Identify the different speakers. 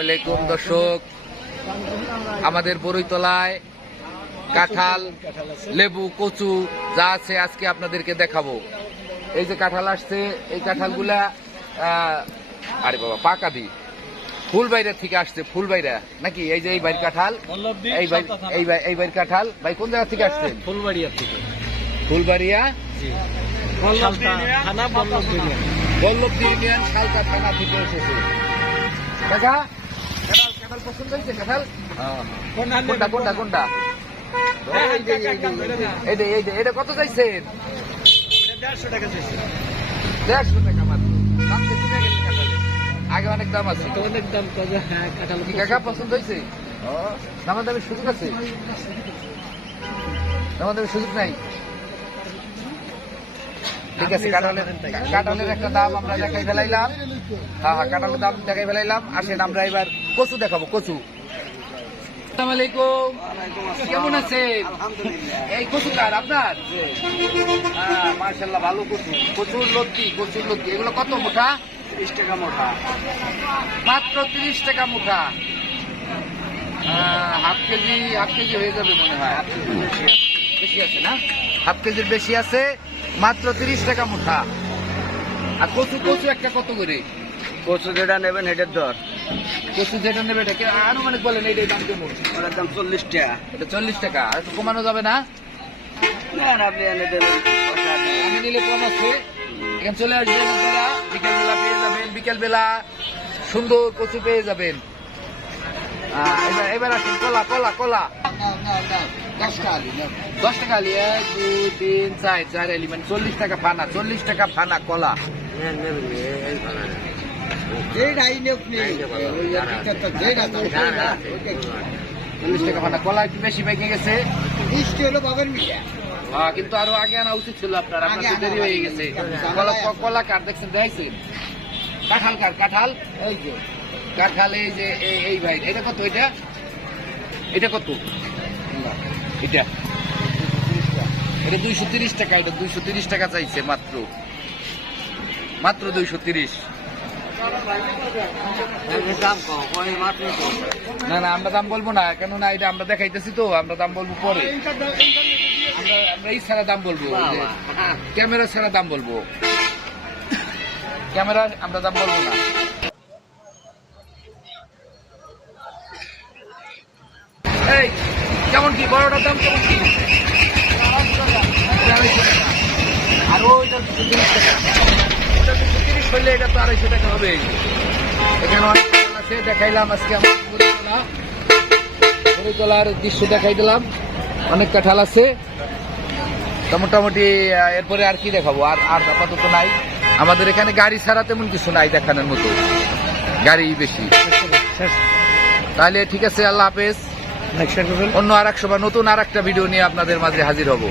Speaker 1: আলাইকুম দর্শক। আমাদের বরৈতলায় কাঁঠাল লেবু কচু যা আছে আজকে আপনাদেরকে দেখাবো। এই যে কাঁঠাল আসছে এই কাঁঠালগুলা আরে বাবা পাকা দি। ফুলবাইরা থেকে আসছে ফুলবাইরা। নাকি এই যে এই বাইর কাঁঠাল এই বাই এই বাইর কাঁঠাল। ভাই কোন জায়গা থেকে আসছে
Speaker 2: ফুলবাড়িয়া থেকে।
Speaker 1: ফুলবাড়িয়া? বল্লভ ইউনিয়ন শালকা থানা। থেকে এসেছে। দেখা কাঁঠাল কাঁঠাল পছন্দ হয়েছে কাঁঠাল? কোনটা কোনটা কোনটা এই যে, এই যে, এই যে, এই যে, এটা কত চাইছেন?
Speaker 2: দেড়শো টাকা চাইছে।
Speaker 1: দেড়শো টাকা মাত্র। দাম কমে গেছে কাঁঠালের। আগে অনেক দাম আছে।
Speaker 2: অনেক দাম হ্যাঁ কাঁঠাল
Speaker 1: কি কাকা পছন্দ হয়েছে? দামের দামের সুযোগ আছে? দামের দামের সুযোগ নাই? ঠিক আছে কাঁঠালের কাঁঠালের একটা দাম আমরা দেখাই ফেলাইলাম। হ্যাঁ হ্যাঁ কাঁঠালের দাম দেখাই ফেলাইলাম। আসেন আমরা এবার কচু দেখাবো কচু। কেমন আছেন? এই কচু কার আপনার? মার্শাল্লাহ ভালো কচু। কচুর কচুর এগুলো কত মোটা?
Speaker 2: তিরিশ টাকা মোটা।
Speaker 1: মাত্র তিরিশ টাকা মুঠা হাফ কেজি হাফ কেজি হয়ে যাবে মনে হয়। বেশি আছে না? হাফ কেজির বেশি আছে। মাত্র তিরিশ টাকা মুঠা। আর কচু কচু একটা কত করে?
Speaker 2: কচু যেটা নেবেন এটার দর।
Speaker 1: কচু যেটা নেবে এটাকে আনুমানিক বলেন এইটাই দাম কেমন?
Speaker 2: ওটার দাম চল্লিশ টাকা।
Speaker 1: এটা চল্লিশ টাকা আর একটু কমানো যাবে না?
Speaker 2: না না, আপনি এনে দেবেন
Speaker 1: আমি নিলে কম আছে। এখানে চলে আসবেন আপনারা। বিকেলবেলা পেয়ে যাবেন বিকেলবেলা সুন্দর কচু পেয়ে যাবেন। এবার এবার আসুন কলা কলা কলা। দশ টাকা আলি এক দুই তিন চার চার আলি মানে চল্লিশ টাকা ফানা চল্লিশ টাকা ফানা কলা। চল্লিশ টাকা ফানা কলা একটু বেশি পেকে গেছে। আহ, কিন্তু আরও আগে আনা উচিত ছিল আপনার আপনার দেরি হয়ে গেছে। কলা কলা কার দেখছেন দেখছেন কাঁঠাল কার কাঁঠাল? এই যে। কাঁঠাল এই যে এই ভাই এটা কত এটা? এটা কত? এটা? এটা দুইশো তিরিশ টাকা, এটা দুইশো তিরিশ টাকা চাইছে মাত্র। মাত্র দুইশো তিরিশ। না না, আমরা দাম বলব না, কেননা এটা আমরা দেখাইতেছি তো, আমরা দাম বলব পরে। আমরা এই ছাড়া দাম বলব ক্যামেরা ছাড়া দাম বলব। ক্যামেরা, আমরা দাম বলব না। এই কেমন কি? বড়টার দাম কেমন কি। আর ওইটা ওটা দুশো তিরিশ হইলে এটা তো আড়াইশো টাকা হবে। এখানে অনেক আছে দেখাইলাম আজকে আমার গরুতলা গরুতলার দৃশ্য দেখাই দিলাম। অনেক কাঁঠাল আছে। তো মোটামুটি এরপরে আর কি দেখাবো? আর আর আপাতত নাই। আমাদের এখানে গাড়ি ছাড়া তেমন কিছু নাই দেখানোর মতো। গাড়ি বেশি। তাহলে ঠিক আছে আল্লাহ হাফেজ। অন্য আর এক সময় নতুন আর একটা ভিডিও নিয়ে আপনাদের মাঝে হাজির হব।